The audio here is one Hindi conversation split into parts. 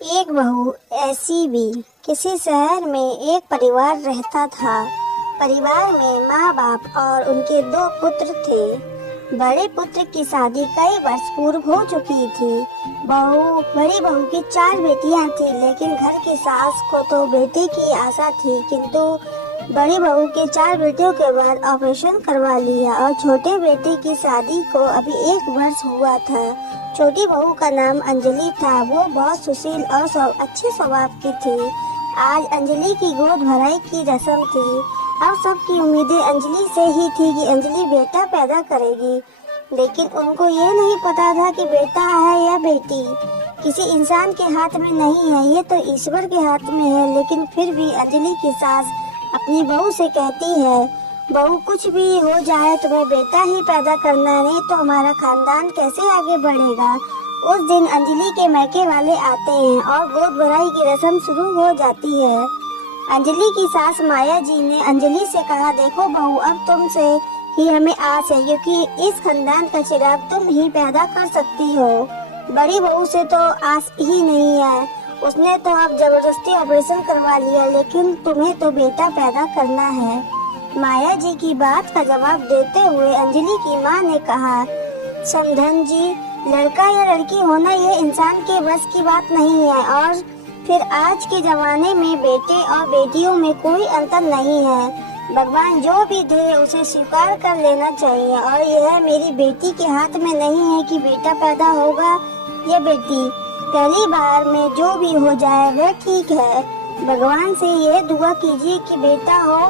एक बहू ऐसी भी। किसी शहर में एक परिवार रहता था। परिवार में माँ बाप और उनके 2 पुत्र थे। बड़े पुत्र की शादी कई वर्ष पूर्व हो चुकी थी। बड़ी बहू की 4 बेटियां थी, लेकिन घर की सास को तो बेटे की आशा थी, किंतु बड़ी बहू के 4 बेटियों के बाद ऑपरेशन करवा लिया और छोटे बेटे की शादी को अभी 1 वर्ष हुआ था। छोटी बहू का नाम अंजलि था। वो बहुत सुशील और अच्छे स्वभाव की थी। आज अंजलि की गोद भराई की रस्म थी। अब सबकी उम्मीदें अंजलि से ही थी कि अंजलि बेटा पैदा करेगी, लेकिन उनको ये नहीं पता था कि बेटा है या बेटी किसी इंसान के हाथ में नहीं है, ये तो ईश्वर के हाथ में है। लेकिन फिर भी अंजलि की सास अपनी बहू से कहती है, बहू कुछ भी हो जाए तुम्हें बेटा ही पैदा करना है, नहीं तो हमारा खानदान कैसे आगे बढ़ेगा। उस दिन अंजलि के मायके वाले आते हैं और गोद भराई की रस्म शुरू हो जाती है। अंजलि की सास माया जी ने अंजलि से कहा, देखो बहू, अब तुमसे ही हमें आस है, क्योंकि इस खानदान का चिराग तुम ही पैदा कर सकती हो। बड़ी बहू से तो आस ही नहीं है, उसने तो अब जबरदस्ती ऑपरेशन करवा लिया, लेकिन तुम्हें तो बेटा पैदा करना है। माया जी की बात का जवाब देते हुए अंजलि की माँ ने कहा, समधन जी, लड़का या लड़की होना ये इंसान के बस की बात नहीं है, और फिर आज के जमाने में बेटे और बेटियों में कोई अंतर नहीं है। भगवान जो भी दे उसे स्वीकार कर लेना चाहिए, और यह मेरी बेटी के हाथ में नहीं है कि बेटा पैदा होगा या बेटी। पहली बार में जो भी हो जाए वह ठीक है। भगवान से यह दुआ कीजिए कि बेटा हो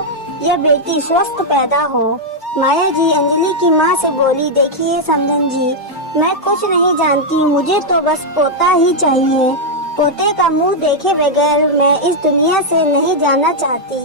या बेटी स्वस्थ पैदा हो। माया जी अंजलि की माँ से बोली, देखिए समधन जी, मैं कुछ नहीं जानती, मुझे तो बस पोता ही चाहिए। पोते का मुंह देखे बगैर मैं इस दुनिया से नहीं जाना चाहती।